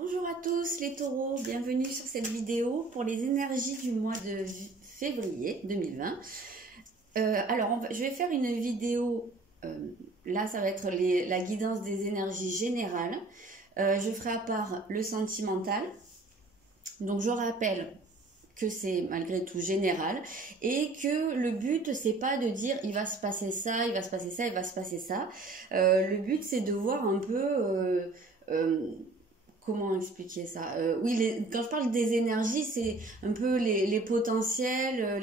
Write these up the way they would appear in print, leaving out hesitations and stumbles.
Bonjour à tous les taureaux, bienvenue sur cette vidéo pour les énergies du mois de février 2020. Je vais faire une vidéo, là ça va être la guidance des énergies générales. Je ferai à part le sentimental, donc je rappelle que c'est malgré tout général et que le but c'est pas de dire il va se passer ça, il va se passer ça, il va se passer ça. Le but c'est de voir un peu... comment expliquer ça? Oui, quand je parle des énergies, c'est un peu les potentiels,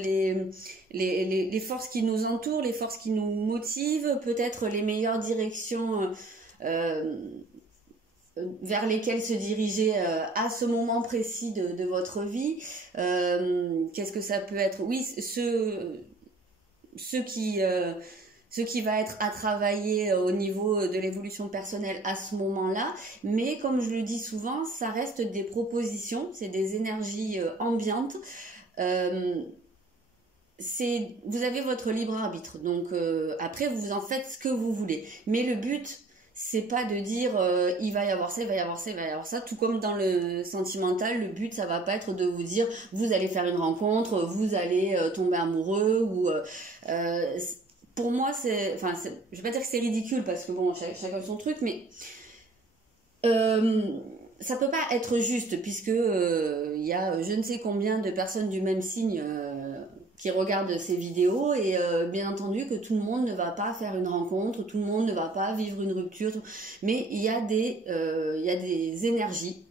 les forces qui nous entourent, les forces qui nous motivent, peut-être les meilleures directions vers lesquelles se diriger à ce moment précis de votre vie. Qu'est-ce que ça peut être? Oui, ce qui va être à travailler au niveau de l'évolution personnelle à ce moment-là. Mais comme je le dis souvent, ça reste des propositions, c'est des énergies ambiantes. Vous avez votre libre arbitre. Donc après, vous en faites ce que vous voulez. Mais le but, c'est pas de dire il va y avoir ça, il va y avoir ça, il va y avoir ça. Tout comme dans le sentimental, le but, ça va pas être de vous dire vous allez faire une rencontre, vous allez tomber amoureux ou... pour moi, je vais pas dire que c'est ridicule parce que bon, chacun son truc, mais ça peut pas être juste puisque il y a je ne sais combien de personnes du même signe qui regardent ces vidéos et bien entendu que tout le monde ne va pas faire une rencontre, tout le monde ne va pas vivre une rupture, mais il y a des énergies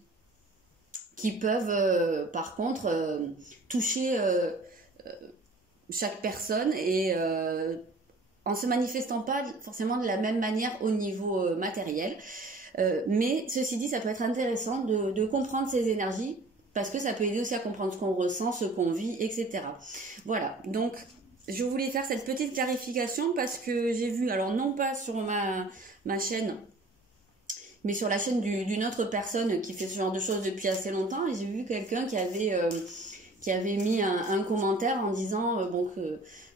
qui peuvent par contre toucher chaque personne et en se manifestant pas forcément de la même manière au niveau matériel. Mais ceci dit, ça peut être intéressant de comprendre ces énergies parce que ça peut aider aussi à comprendre ce qu'on ressent, ce qu'on vit, etc. Voilà, donc je voulais faire cette petite clarification parce que j'ai vu, alors non pas sur ma chaîne, mais sur la chaîne d'une autre personne qui fait ce genre de choses depuis assez longtemps, et j'ai vu quelqu'un qui avait mis un commentaire en disant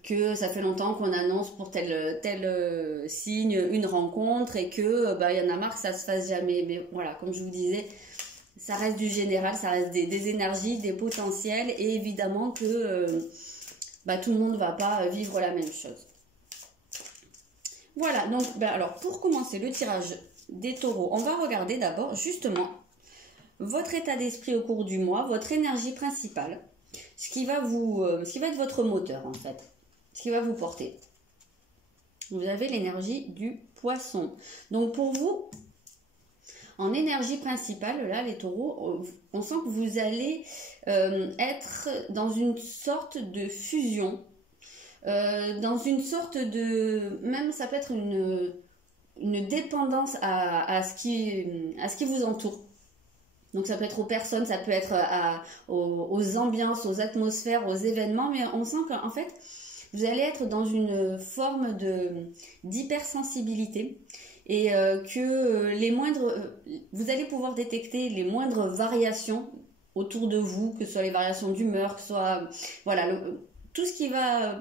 que ça fait longtemps qu'on annonce pour tel signe une rencontre et que y en a marre que ça se fasse jamais. Mais voilà, comme je vous disais, ça reste du général, ça reste des énergies, des potentiels et évidemment que tout le monde ne va pas vivre la même chose. Voilà, donc alors pour commencer le tirage des taureaux, on va regarder d'abord justement votre état d'esprit au cours du mois, votre énergie principale, ce qui va être votre moteur en fait, ce qui va vous porter. Vous avez l'énergie du poisson. Donc pour vous, en énergie principale, là les taureaux, on sent que vous allez être dans une sorte de fusion, dans une sorte de, même ça peut être une dépendance à ce qui vous entoure. Donc ça peut être aux personnes, ça peut être aux ambiances, aux atmosphères, aux événements, mais on sent qu'en fait, vous allez être dans une forme d'hypersensibilité et vous allez pouvoir détecter les moindres variations autour de vous, que ce soit les variations d'humeur, que ce soit voilà, tout ce qui va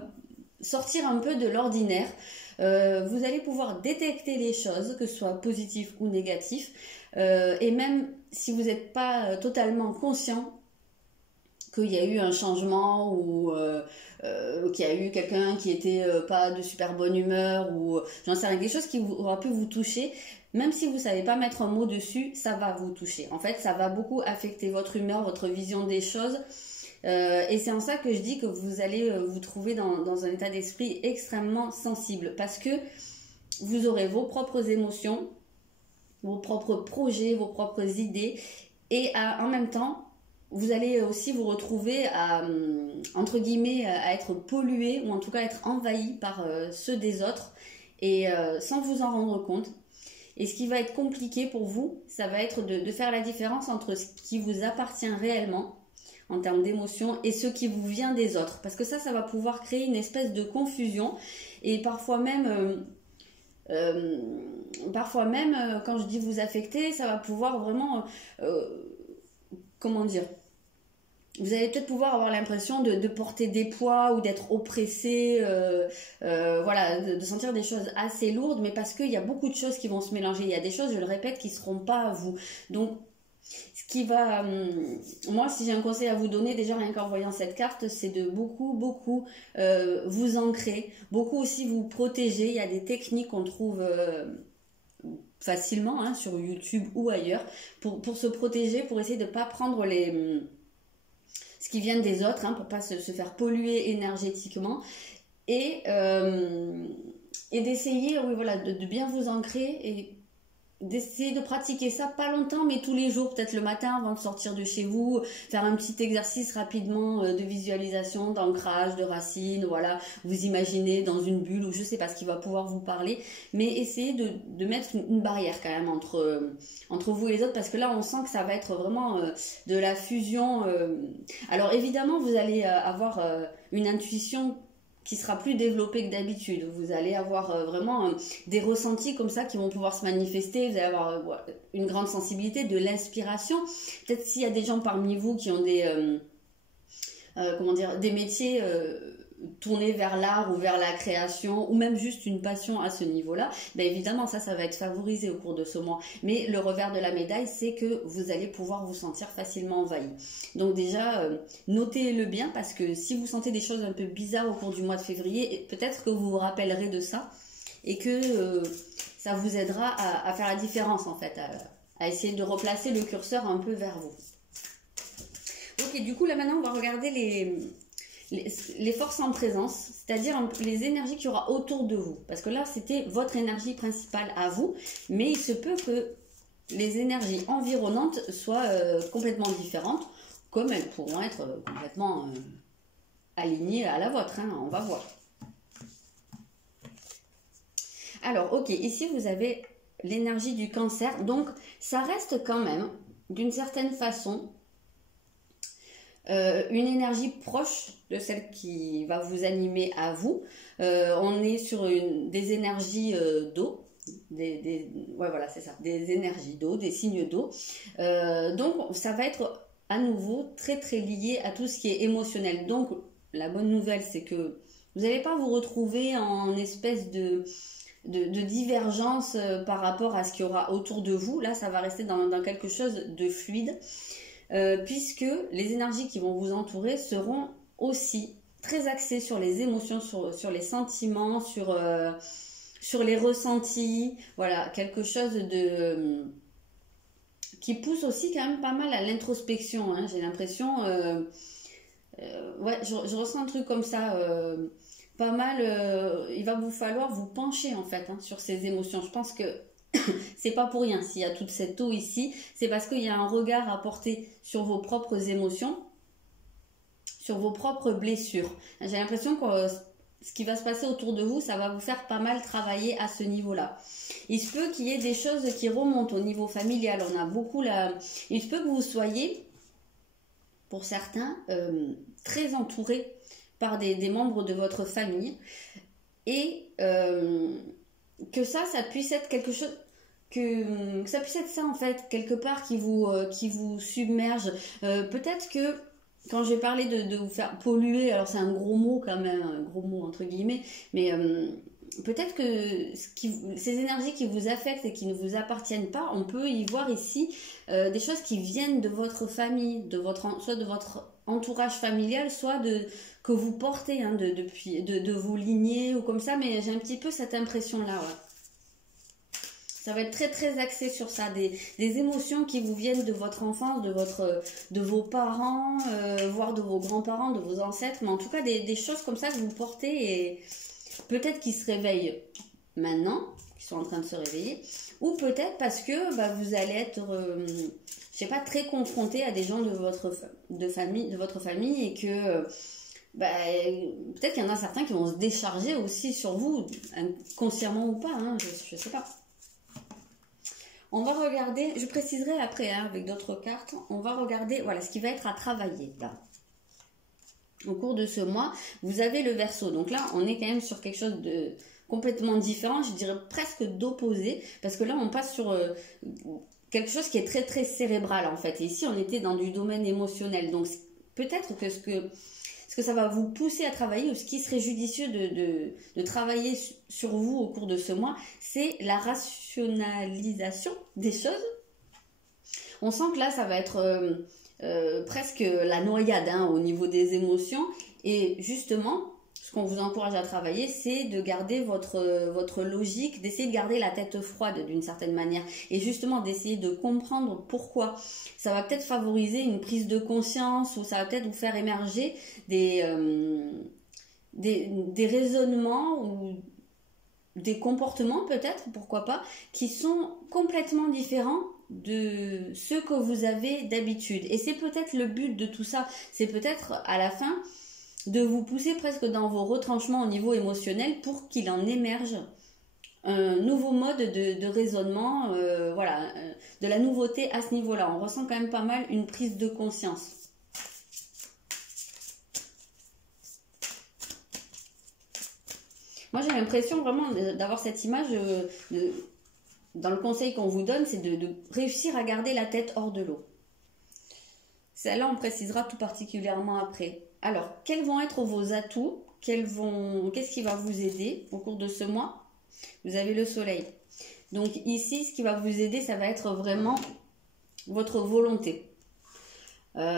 sortir un peu de l'ordinaire. Vous allez pouvoir détecter les choses, que ce soit positif ou négatif, et même si vous n'êtes pas totalement conscient qu'il y a eu un changement ou qu'il y a eu quelqu'un qui était pas de super bonne humeur ou j'en sais rien, quelque chose qui aura pu vous toucher, même si vous ne savez pas mettre un mot dessus, ça va vous toucher. En fait, ça va beaucoup affecter votre humeur, votre vision des choses. Et c'est en ça que je dis que vous allez vous trouver dans un état d'esprit extrêmement sensible parce que vous aurez vos propres émotions, vos propres projets, vos propres idées et en même temps vous allez aussi vous retrouver entre guillemets à être pollué ou en tout cas être envahi par ceux des autres et sans vous en rendre compte. Et ce qui va être compliqué pour vous, ça va être de faire la différence entre ce qui vous appartient réellement en termes d'émotions et ce qui vous vient des autres. Parce que ça va pouvoir créer une espèce de confusion et parfois même, quand je dis vous affecter, ça va pouvoir vraiment, comment dire, vous allez peut-être pouvoir avoir l'impression de porter des poids ou d'être oppressé, voilà, de sentir des choses assez lourdes, mais parce qu'il y a beaucoup de choses qui vont se mélanger. Il y a des choses, je le répète, qui ne seront pas à vous. Donc, Ce qui va, moi, si j'ai un conseil à vous donner, déjà rien qu'en voyant cette carte, c'est de beaucoup vous ancrer, beaucoup aussi vous protéger. Il y a des techniques qu'on trouve facilement hein, sur YouTube ou ailleurs pour se protéger, pour essayer de ne pas prendre ce qui vient des autres, hein, pour ne pas se faire polluer énergétiquement. Et d'essayer, oui, voilà, de bien vous ancrer et d'essayer de pratiquer ça pas longtemps mais tous les jours, peut-être le matin avant de sortir de chez vous, faire un petit exercice rapidement de visualisation, d'ancrage, de racines, voilà, vous imaginez dans une bulle ou je sais pas ce qui va pouvoir vous parler, mais essayez de mettre une barrière quand même entre vous et les autres parce que là on sent que ça va être vraiment de la fusion. Alors évidemment vous allez avoir une intuition qui sera plus développé que d'habitude. Vous allez avoir vraiment des ressentis comme ça qui vont pouvoir se manifester. Vous allez avoir une grande sensibilité, de l'inspiration. Peut-être s'il y a des gens parmi vous qui ont des métiers tournés vers l'art ou vers la création ou même juste une passion à ce niveau-là, ben évidemment ça va être favorisé au cours de ce mois. Mais le revers de la médaille, c'est que vous allez pouvoir vous sentir facilement envahi. Donc déjà, notez-le bien parce que si vous sentez des choses un peu bizarres au cours du mois de février, peut-être que vous vous rappellerez de ça et que ça vous aidera à faire la différence en fait, à essayer de replacer le curseur un peu vers vous. Ok, du coup là maintenant on va regarder les forces en présence, c'est-à-dire les énergies qu'il y aura autour de vous. Parce que là, c'était votre énergie principale à vous, mais il se peut que les énergies environnantes soient complètement différentes, comme elles pourront être complètement alignées à la vôtre, hein, on va voir. Alors, ok, ici vous avez l'énergie du Cancer, donc ça reste quand même, d'une certaine façon, une énergie proche de celle qui va vous animer à vous. On est sur des énergies d'eau, ouais voilà c'est ça, des énergies d'eau, des signes d'eau. Donc ça va être à nouveau très lié à tout ce qui est émotionnel. Donc la bonne nouvelle c'est que vous n'allez pas vous retrouver en espèce de divergence par rapport à ce qu'il y aura autour de vous. Là ça va rester dans quelque chose de fluide. Puisque les énergies qui vont vous entourer seront aussi très axées sur les émotions, sur les sentiments, sur les ressentis, voilà, quelque chose qui pousse aussi quand même pas mal à l'introspection, hein, j'ai l'impression, ouais, je ressens un truc comme ça, pas mal, il va vous falloir vous pencher en fait hein, sur ces émotions, je pense que c'est pas pour rien s'il y a toute cette eau ici, c'est parce qu'il y a un regard à porter sur vos propres émotions, sur vos propres blessures. J'ai l'impression que ce qui va se passer autour de vous, ça va vous faire pas mal travailler à ce niveau-là. Il se peut qu'il y ait des choses qui remontent au niveau familial. On a beaucoup il se peut que vous soyez, pour certains, très entourés par des membres de votre famille et que ça puisse être quelque chose que ça puisse être ça en fait quelque part qui vous submerge. Peut-être que quand je vais parler de vous faire polluer, alors c'est un gros mot quand même, un gros mot entre guillemets, mais peut-être que ces énergies qui vous affectent et qui ne vous appartiennent pas, on peut y voir ici des choses qui viennent de votre famille, soit de votre entourage familial, soit que vous portez hein, de vos lignées ou comme ça, mais j'ai un petit peu cette impression-là, ouais. Ça va être très axé sur ça, des émotions qui vous viennent de votre enfance, de vos parents, voire de vos grands-parents, de vos ancêtres, mais en tout cas des choses comme ça que vous portez et peut-être qu'ils se réveillent maintenant, qu'ils sont en train de se réveiller, ou peut-être parce que vous allez être, je sais pas, très confronté à des gens de votre famille et que peut-être qu'il y en a certains qui vont se décharger aussi sur vous, consciemment ou pas, hein, je sais pas. On va regarder, je préciserai après hein, avec d'autres cartes, on va regarder voilà, ce qui va être à travailler là. Au cours de ce mois, vous avez le Verseau. Donc là, on est quand même sur quelque chose de complètement différent, je dirais presque d'opposé, parce que là, on passe sur quelque chose qui est très cérébral en fait. Et ici, on était dans du domaine émotionnel. Donc peut-être que ce que ça va vous pousser à travailler ou ce qui serait judicieux de travailler sur vous au cours de ce mois, c'est la rationalisation des choses. On sent que là, ça va être presque la noyade hein, au niveau des émotions. Et justement, ce qu'on vous encourage à travailler, c'est de garder votre logique, d'essayer de garder la tête froide d'une certaine manière. Et justement, d'essayer de comprendre pourquoi. Ça va peut-être favoriser une prise de conscience ou ça va peut-être vous faire émerger des raisonnements ou des comportements peut-être, pourquoi pas, qui sont complètement différents de ceux que vous avez d'habitude. Et c'est peut-être le but de tout ça, c'est peut-être à la fin de vous pousser presque dans vos retranchements au niveau émotionnel pour qu'il en émerge un nouveau mode de raisonnement, voilà, de la nouveauté à ce niveau-là. On ressent quand même pas mal une prise de conscience. Moi, j'ai l'impression vraiment d'avoir cette image dans le conseil qu'on vous donne, c'est de réussir à garder la tête hors de l'eau. Celle-là, on précisera tout particulièrement après. Alors, quels vont être vos atouts? Qu'est-ce qui va vous aider au cours de ce mois? Vous avez le soleil. Donc ici, ce qui va vous aider, ça va être vraiment votre volonté. On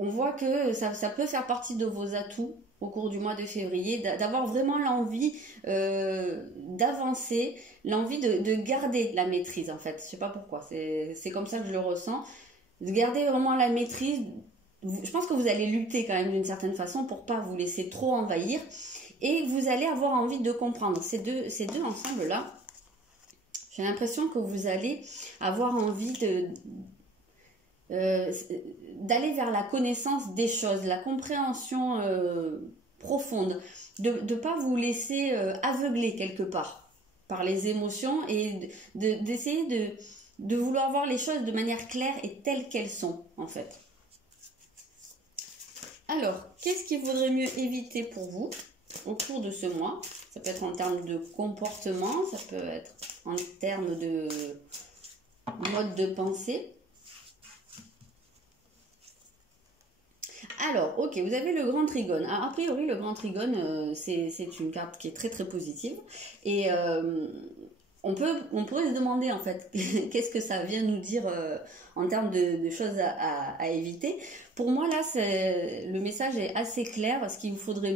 voit que ça peut faire partie de vos atouts au cours du mois de février, d'avoir vraiment l'envie d'avancer, l'envie de garder la maîtrise en fait. Je sais pas pourquoi, c'est comme ça que je le ressens. De garder vraiment la maîtrise. Je pense que vous allez lutter quand même d'une certaine façon pour pas vous laisser trop envahir et vous allez avoir envie de comprendre. Ces deux ensemble là, j'ai l'impression que vous allez avoir envie d'aller vers la connaissance des choses, la compréhension profonde, de ne pas vous laisser aveugler quelque part par les émotions et d'essayer de vouloir voir les choses de manière claire et telles qu'elles sont en fait. Alors, qu'est-ce qu'il vaudrait mieux éviter pour vous au cours de ce mois? Ça peut être en termes de comportement, ça peut être en termes de mode de pensée. Alors, ok, vous avez le grand trigone. Alors, a priori, le grand trigone, c'est une carte qui est très très positive. Et on pourrait se demander en fait, qu'est-ce que ça vient nous dire en termes de choses à éviter. Pour moi, là, le message est assez clair. Ce qu'il vaudrait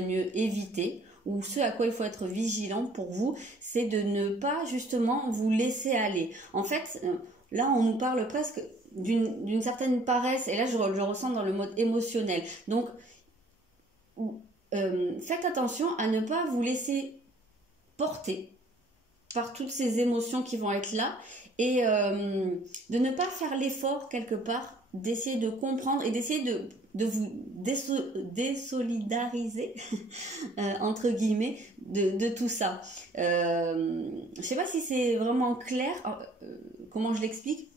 mieux éviter, ou ce à quoi il faut être vigilant pour vous, c'est de ne pas justement vous laisser aller. En fait, là, on nous parle presque d'une certaine paresse, et là je ressens dans le mode émotionnel. Donc, faites attention à ne pas vous laisser porter par toutes ces émotions qui vont être là, et de ne pas faire l'effort quelque part d'essayer de comprendre et d'essayer de vous désolidariser entre guillemets de tout ça. Je sais pas si c'est vraiment clair comment je l'explique,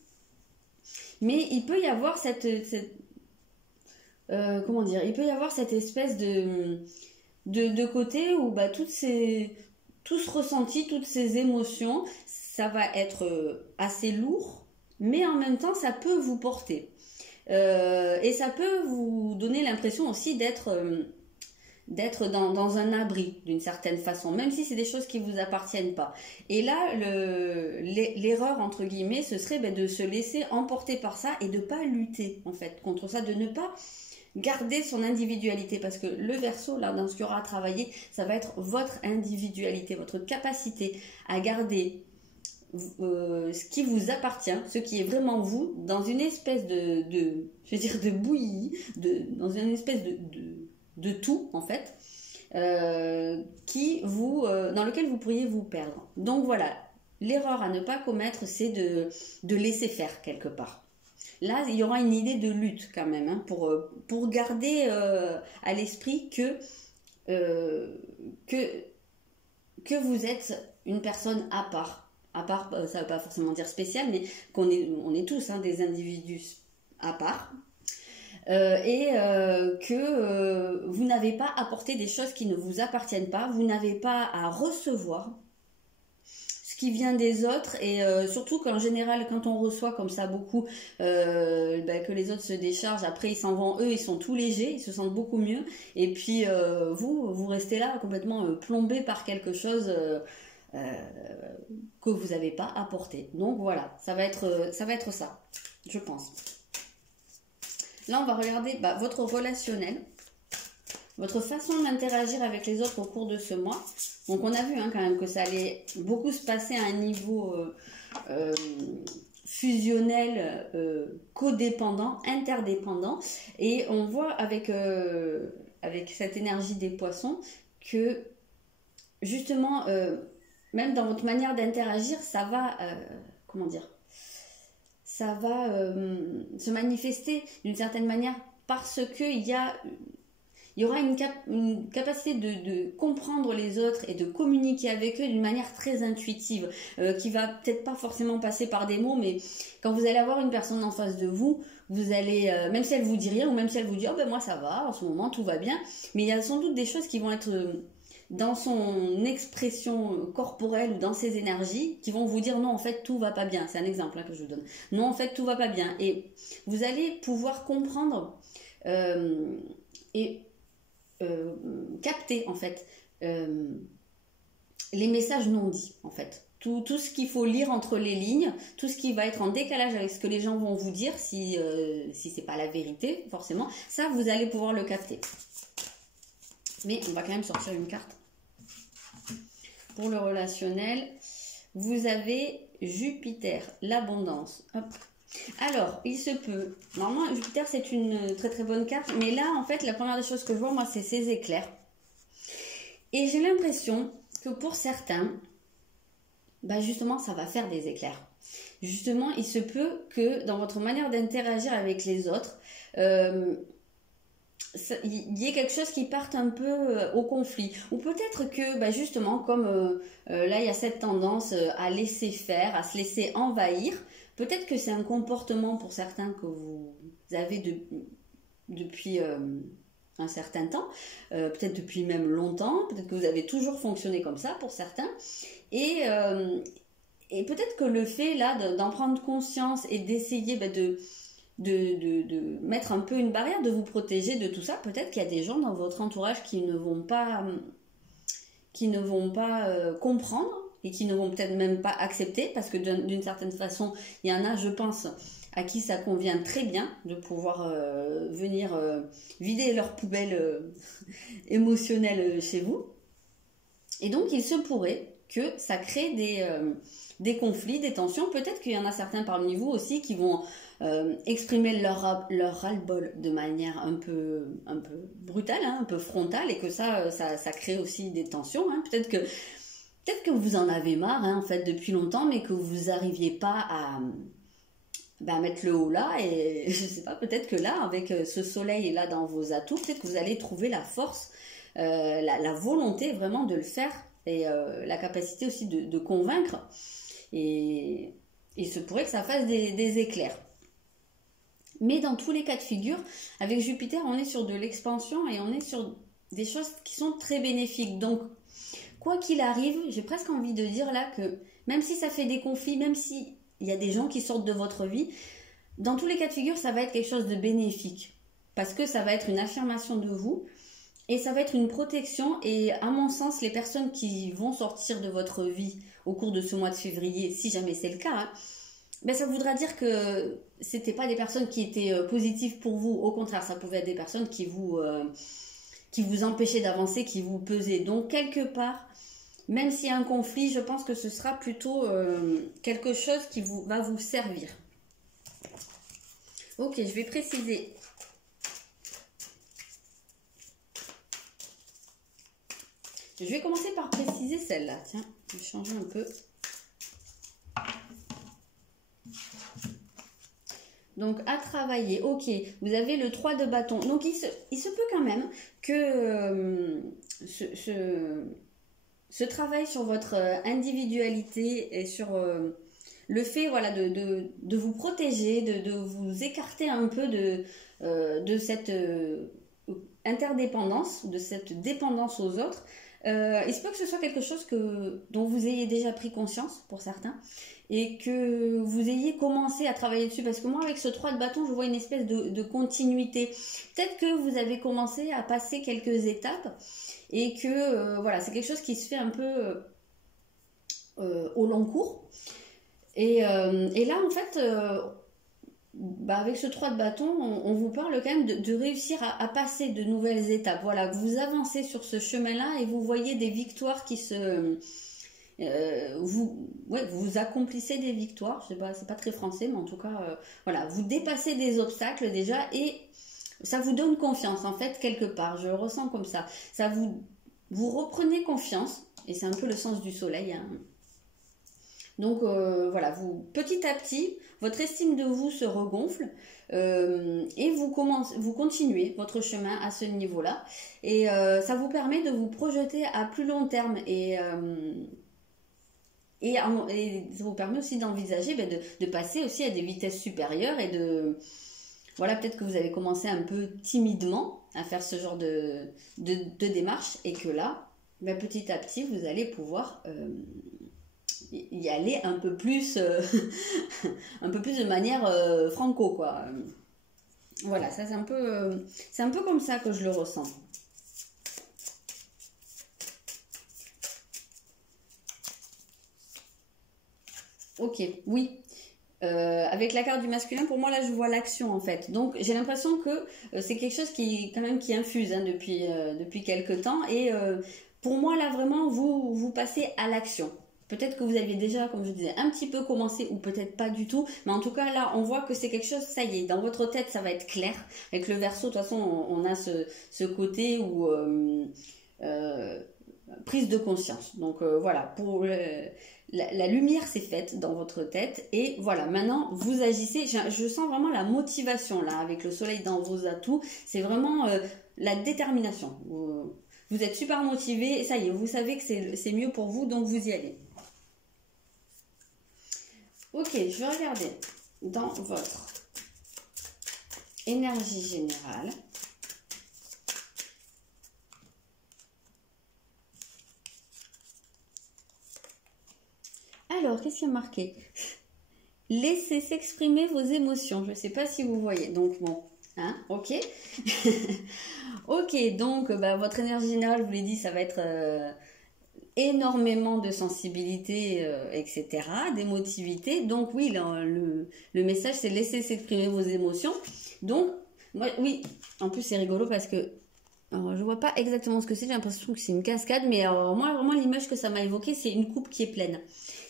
mais il peut y avoir comment dire, il peut y avoir cette espèce de côté où bah, tout ce ressenti, toutes ces émotions, ça va être assez lourd, mais en même temps ça peut vous porter. Et ça peut vous donner l'impression aussi d'être dans un abri d'une certaine façon, même si c'est des choses qui vous appartiennent pas. Et là, l'erreur entre guillemets, ce serait de se laisser emporter par ça et de pas lutter en fait contre ça, de ne pas garder son individualité, parce que le Verseau, là, dans ce qu'il y aura à travailler, ça va être votre individualité, votre capacité à garder ce qui vous appartient, ce qui est vraiment vous, dans une espèce je veux dire, de bouillie, dans une espèce de tout en fait, dans lequel vous pourriez vous perdre. Donc voilà, l'erreur à ne pas commettre, c'est de laisser faire quelque part. Là, il y aura une idée de lutte quand même, hein, pour garder à l'esprit que vous êtes une personne à part. À part, ça ne veut pas forcément dire spécial, mais on est tous des individus à part. Que vous n'avez pas apporté des choses qui ne vous appartiennent pas, vous n'avez pas à recevoir ce qui vient des autres, et surtout qu'en général quand on reçoit comme ça beaucoup, que les autres se déchargent, après ils s'en vont, eux ils sont tout légers, ils se sentent beaucoup mieux, et puis vous restez là complètement plombé par quelque chose que vous n'avez pas apporté. Donc voilà, ça va être ça, je pense. Là, on va regarder votre relationnel, votre façon d'interagir avec les autres au cours de ce mois. Donc on a vu quand même que ça allait beaucoup se passer à un niveau fusionnel, codépendant, interdépendant. Et on voit avec cette énergie des poissons que justement, même dans votre manière d'interagir, ça va, comment dire, ça va se manifester d'une certaine manière parce qu'il y aura une capacité de comprendre les autres et de communiquer avec eux d'une manière très intuitive, qui va peut-être pas forcément passer par des mots, mais quand vous allez avoir une personne en face de vous, vous allez, même si elle vous dit rien, ou même si elle vous dit « Oh ben moi ça va, en ce moment tout va bien », mais il y a sans doute des choses qui vont être dans son expression corporelle ou dans ses énergies qui vont vous dire « Non, en fait tout va pas bien ». C'est un exemple que je vous donne. « Non, en fait tout va pas bien ». Et vous allez pouvoir comprendre et capter en fait les messages non dits en fait. Tout ce qu'il faut lire entre les lignes, tout ce qui va être en décalage avec ce que les gens vont vous dire, si c'est pas la vérité forcément, ça vous allez pouvoir le capter. Mais on va quand même sortir une carte. Pour le relationnel, vous avez Jupiter, l'abondance. Hop. Alors, il se peut, normalement Jupiter c'est une très très bonne carte, mais là en fait la première des choses que je vois moi c'est ces éclairs. Et j'ai l'impression que pour certains, justement ça va faire des éclairs. Justement il se peut que dans votre manière d'interagir avec les autres, il y ait quelque chose qui parte un peu au conflit. Ou peut-être que justement comme là il y a cette tendance à laisser faire, à se laisser envahir. Peut-être que c'est un comportement pour certains que vous avez depuis un certain temps, peut-être depuis même longtemps, peut-être que vous avez toujours fonctionné comme ça pour certains. Et peut-être que le fait là d'en prendre conscience et d'essayer de mettre un peu une barrière, de vous protéger de tout ça, peut-être qu'il y a des gens dans votre entourage qui ne vont pas comprendre et qui ne vont peut-être même pas accepter, parce que d'une certaine façon, il y en a, je pense, à qui ça convient très bien de pouvoir venir vider leur poubelle émotionnelle chez vous. Et donc, il se pourrait que ça crée des conflits, des tensions. Peut-être qu'il y en a certains parmi vous aussi qui vont exprimer leur ras-le-bol de manière un peu brutale, un peu frontale, et que ça crée aussi des tensions. Peut-être que vous en avez marre en fait depuis longtemps, mais que vous n'arriviez pas à mettre le haut là, et je sais pas, peut-être que là avec ce soleil là dans vos atouts, peut-être que vous allez trouver la force, la volonté vraiment de le faire, et la capacité aussi de convaincre, et il se pourrait que ça fasse des éclairs. Mais dans tous les cas de figure, avec Jupiter on est sur de l'expansion et on est sur des choses qui sont très bénéfiques. Donc quoi qu'il arrive, j'ai presque envie de dire là que même si ça fait des conflits, même s'il y a des gens qui sortent de votre vie, dans tous les cas de figure, ça va être quelque chose de bénéfique. Parce que ça va être une affirmation de vous et ça va être une protection. Et à mon sens, les personnes qui vont sortir de votre vie au cours de ce mois de février, si jamais c'est le cas, ça voudra dire que c'était pas des personnes qui étaient positives pour vous. Au contraire, ça pouvait être des personnes qui vous empêchaient d'avancer, qui vous pesaient. Donc quelque part, même s'il y a un conflit, je pense que ce sera plutôt quelque chose qui va vous servir. Ok, je vais préciser. Je vais commencer par préciser celle-là. Tiens, je vais changer un peu. Donc, à travailler. Ok, vous avez le 3 de bâton. Donc, il se peut quand même que ce travail sur votre individualité et sur le fait de vous protéger, de vous écarter un peu de cette interdépendance, de cette dépendance aux autres. Il se peut que ce soit quelque chose dont vous ayez déjà pris conscience pour certains et que vous ayez commencé à travailler dessus, parce que moi avec ce 3 de bâton je vois une espèce de continuité. Peut-être que vous avez commencé à passer quelques étapes et que c'est quelque chose qui se fait un peu au long cours. Et là, en fait, avec ce 3 de bâton, on vous parle quand même de réussir à passer de nouvelles étapes. Voilà, vous avancez sur ce chemin-là et vous voyez des victoires qui se... vous accomplissez des victoires. Je sais pas, c'est pas très français, mais en tout cas, voilà, vous dépassez des obstacles déjà et ça vous donne confiance, en fait, quelque part. Je le ressens comme ça. Vous reprenez confiance et c'est un peu le sens du soleil, hein. Donc voilà, petit à petit, votre estime de vous se regonfle et vous continuez votre chemin à ce niveau-là. Et ça vous permet de vous projeter à plus long terme et ça vous permet aussi d'envisager de passer aussi à des vitesses supérieures et de... Voilà, peut-être que vous avez commencé un peu timidement à faire ce genre de démarche et que là, petit à petit, vous allez pouvoir... y aller un peu plus un peu plus de manière franco, quoi. Voilà, ça c'est un peu comme ça que je le ressens. Ok, oui. Avec la carte du masculin, pour moi là je vois l'action en fait. Donc j'ai l'impression que c'est quelque chose qui quand même qui infuse, hein, depuis quelques temps. Et pour moi là vraiment vous passez à l'action. Peut-être que vous aviez déjà, comme je disais, un petit peu commencé ou peut-être pas du tout. Mais en tout cas, là, on voit que c'est quelque chose, ça y est, dans votre tête, ça va être clair. Avec le Verseau, de toute façon, on a ce côté où... prise de conscience. Donc voilà, pour la lumière s'est faite dans votre tête. Et voilà, maintenant, vous agissez. Je sens vraiment la motivation, là, avec le soleil dans vos atouts. C'est vraiment la détermination. Vous êtes super motivé et ça y est, vous savez que c'est mieux pour vous, donc vous y allez. Ok, je vais regarder dans votre énergie générale. Alors, qu'est-ce qui a marqué? Laissez s'exprimer vos émotions. Je ne sais pas si vous voyez. Donc, bon, hein, ok. Ok, donc, votre énergie générale, je vous l'ai dit, ça va être... énormément de sensibilité, etc., d'émotivité. Donc oui, le message, c'est laisser s'exprimer vos émotions. Donc, moi, oui, en plus c'est rigolo parce que alors, je vois pas exactement ce que c'est, j'ai l'impression que c'est une cascade, mais alors, moi, vraiment, l'image que ça m'a évoqué, c'est une coupe qui est pleine.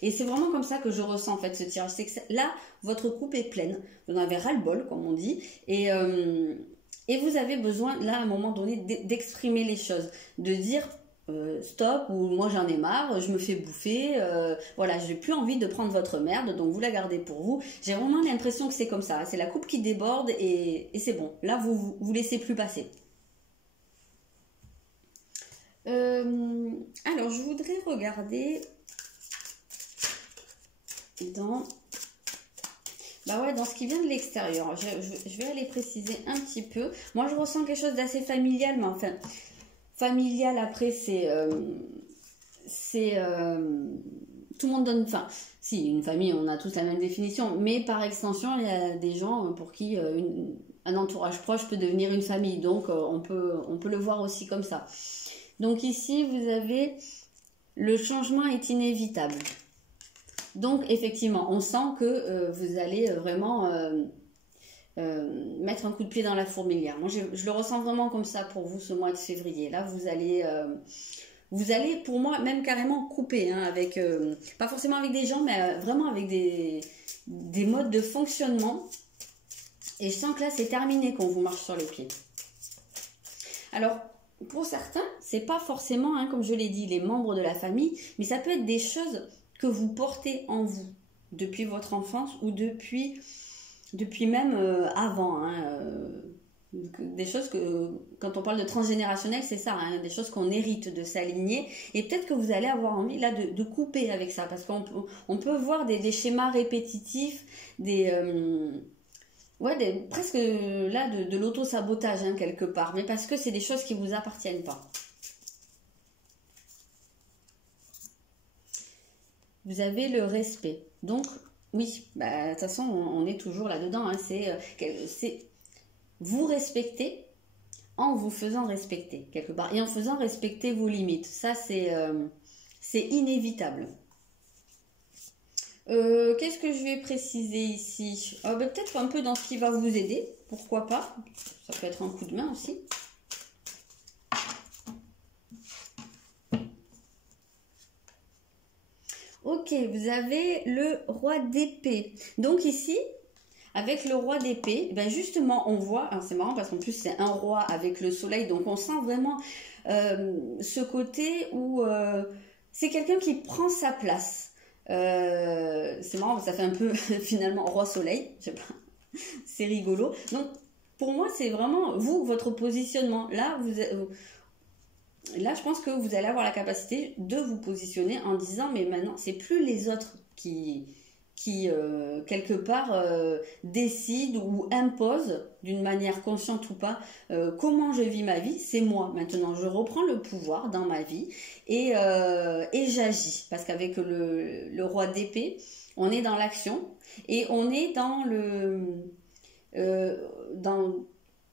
Et c'est vraiment comme ça que je ressens, en fait, ce tirage. C'est que là, votre coupe est pleine. Vous en avez ras-le-bol, comme on dit. Et vous avez besoin, là, à un moment donné, d'exprimer les choses. De dire... stop, ou moi j'en ai marre, je me fais bouffer, voilà, j'ai plus envie de prendre votre merde, donc vous la gardez pour vous. J'ai vraiment l'impression que c'est comme ça, c'est la coupe qui déborde et c'est bon. Là, vous laissez plus passer. Alors, je voudrais regarder dans... dans ce qui vient de l'extérieur. Je vais aller préciser un petit peu. Moi, je ressens quelque chose d'assez familial, mais enfin... Familial, après, c'est tout le monde donne... Enfin, si, une famille, on a tous la même définition. Mais par extension, il y a des gens pour qui un entourage proche peut devenir une famille. Donc, on peut le voir aussi comme ça. Donc ici, vous avez le changement est inévitable. Donc effectivement, on sent que vous allez vraiment mettre un coup de pied dans la fourmilière. Moi, je le ressens vraiment comme ça pour vous ce mois de février. Là, vous allez pour moi, même carrément couper, hein, avec, pas forcément avec des gens, mais vraiment avec des modes de fonctionnement. Et je sens que là, c'est terminé qu'on vous marche sur les pieds. Alors, pour certains, c'est pas forcément, hein, comme je l'ai dit, les membres de la famille, mais ça peut être des choses que vous portez en vous depuis votre enfance ou depuis même avant. Hein, des choses que, quand on parle de transgénérationnel, c'est ça, hein, des choses qu'on hérite de s'aligner. Et peut-être que vous allez avoir envie là de couper avec ça, parce qu'on peut voir des schémas répétitifs, presque là de l'auto-sabotage, hein, quelque part, mais parce que c'est des choses qui ne vous appartiennent pas. Vous avez le respect. Donc, oui, de toute façon, on est toujours là-dedans. Hein, c'est vous respecter en vous faisant respecter, quelque part. Et en faisant respecter vos limites. Ça, c'est inévitable. Qu'est-ce que je vais préciser ici? Peut-être un peu dans ce qui va vous aider, pourquoi pas. Ça peut être un coup de main aussi. Ok, vous avez le roi d'épée. Donc ici, avec le roi d'épée, ben justement, on voit, c'est marrant parce qu'en plus c'est un roi avec le soleil, donc on sent vraiment ce côté où c'est quelqu'un qui prend sa place. C'est marrant, ça fait un peu finalement roi soleil, je sais pas, c'est rigolo. Donc pour moi, c'est vraiment vous, votre positionnement. Là, je pense que vous allez avoir la capacité de vous positionner en disant, mais maintenant, c'est plus les autres qui quelque part, décident ou imposent, d'une manière consciente ou pas, comment je vis ma vie. C'est moi, maintenant. Je reprends le pouvoir dans ma vie et j'agis. Parce qu'avec le roi d'épée, on est dans l'action et on est dans le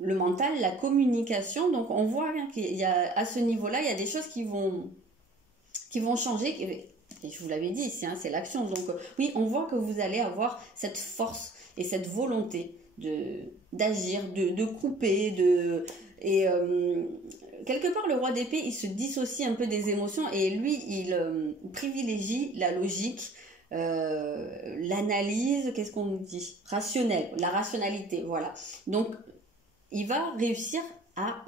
mental, la communication. Donc on voit bien qu'il y a, à ce niveau-là, il y a des choses qui vont changer. Et je vous l'avais dit ici, hein, c'est l'action. Donc oui, on voit que vous allez avoir cette force et cette volonté d'agir, de couper, et quelque part le roi d'épée, il se dissocie un peu des émotions et lui, il privilégie la logique, l'analyse, qu'est-ce qu'on nous dit? Rationnelle, la rationalité, voilà. Donc il va réussir à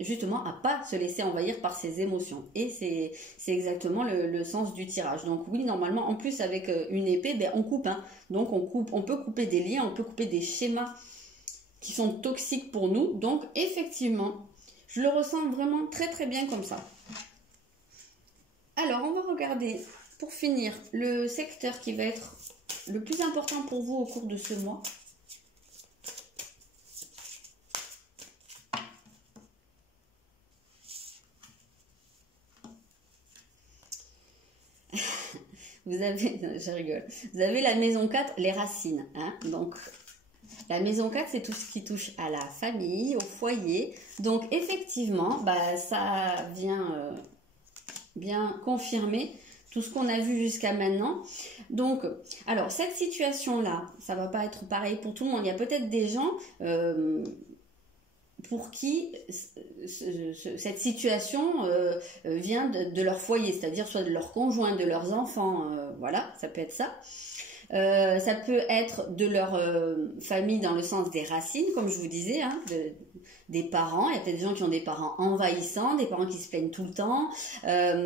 justement à pas se laisser envahir par ses émotions. Et c'est exactement le sens du tirage. Donc oui, normalement, en plus avec une épée, ben, on coupe. Hein. Donc on peut couper des liens, on peut couper des schémas qui sont toxiques pour nous. Donc effectivement, je le ressens vraiment très très bien comme ça. Alors on va regarder, pour finir, le secteur qui va être le plus important pour vous au cours de ce mois. Vous avez, je rigole, vous avez la maison 4, les racines. Hein. Donc, la maison 4, c'est tout ce qui touche à la famille, au foyer. Donc, effectivement, bah, ça vient bien confirmer tout ce qu'on a vu jusqu'à maintenant. Donc, alors, cette situation-là, ça va pas être pareil pour tout le monde. Il y a peut-être des gens pour qui cette situation vient de leur foyer, c'est-à-dire soit de leur conjoint, de leurs enfants, voilà, ça peut être ça. Ça peut être de leur famille dans le sens des racines, comme je vous disais, hein, des parents. Il y a peut-être des gens qui ont des parents envahissants, des parents qui se plaignent tout le temps,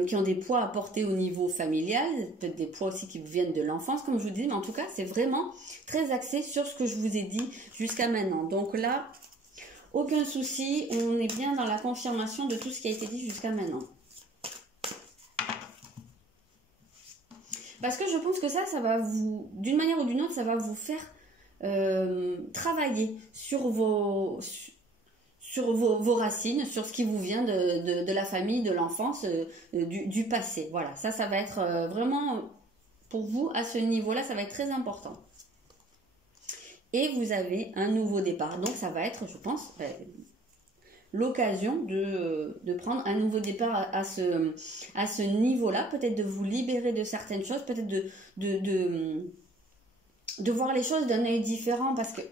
qui ont des poids à porter au niveau familial, peut-être des poids aussi qui viennent de l'enfance, comme je vous dis, mais en tout cas, c'est vraiment très axé sur ce que je vous ai dit jusqu'à maintenant. Donc là, aucun souci, on est bien dans la confirmation de tout ce qui a été dit jusqu'à maintenant. Parce que je pense que ça va vous, d'une manière ou d'une autre, ça va vous faire travailler sur vos racines, sur ce qui vous vient de la famille, de l'enfance, du passé. Voilà, ça va être vraiment, pour vous, à ce niveau-là, ça va être très important. Et vous avez un nouveau départ. Donc ça va être, je pense, l'occasion de prendre un nouveau départ à ce niveau-là. Peut-être de vous libérer de certaines choses, peut-être de voir les choses d'un œil différent. Parce que,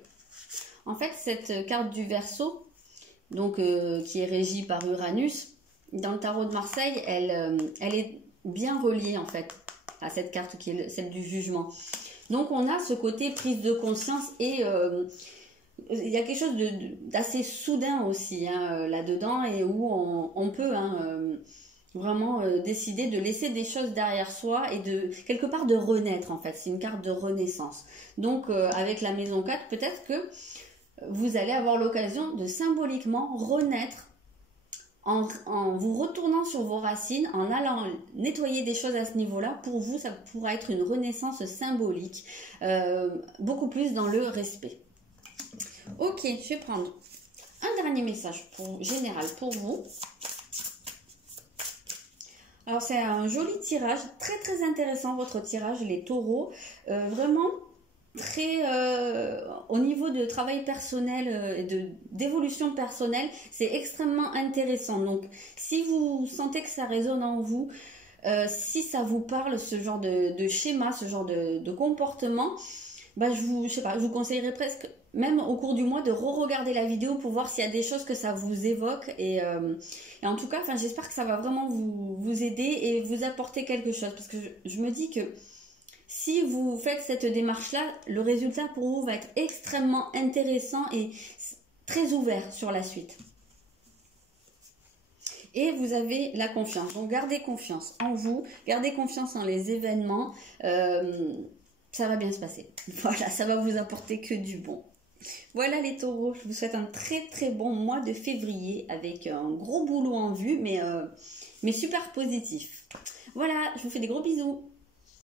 en fait, cette carte du Verseau, donc, qui est régie par Uranus, dans le tarot de Marseille, elle est bien reliée, en fait, à cette carte qui est celle du jugement. Donc on a ce côté prise de conscience et il y a quelque chose d'assez soudain aussi hein, là-dedans et où on peut vraiment décider de laisser des choses derrière soi et de quelque part de renaître en fait. C'est une carte de renaissance. Donc avec la maison 4, peut-être que vous allez avoir l'occasion de symboliquement renaître en vous retournant sur vos racines, en allant nettoyer des choses à ce niveau-là. Pour vous, ça pourra être une renaissance symbolique, beaucoup plus dans le respect. Ok, je vais prendre un dernier message général pour vous. Alors c'est un joli tirage, très très intéressant votre tirage, les taureaux, vraiment très au niveau de travail personnel et d'évolution personnelle, c'est extrêmement intéressant. Donc si vous sentez que ça résonne en vous, Si ça vous parle, ce genre de schéma, ce genre de comportement, bah, je sais pas, je vous conseillerais presque, même au cours du mois, de re-regarder la vidéo pour voir s'il y a des choses que ça vous évoque. Et en tout cas, enfin, j'espère que ça va vraiment vous aider et vous apporter quelque chose. Parce que je me dis que si vous faites cette démarche-là, le résultat pour vous va être extrêmement intéressant et très ouvert sur la suite. Et vous avez la confiance. Donc gardez confiance en vous, gardez confiance en les événements. Ça va bien se passer. Voilà, ça va vous apporter que du bon. Voilà les taureaux, je vous souhaite un très très bon mois de février avec un gros boulot en vue, mais super positif. Voilà, je vous fais des gros bisous.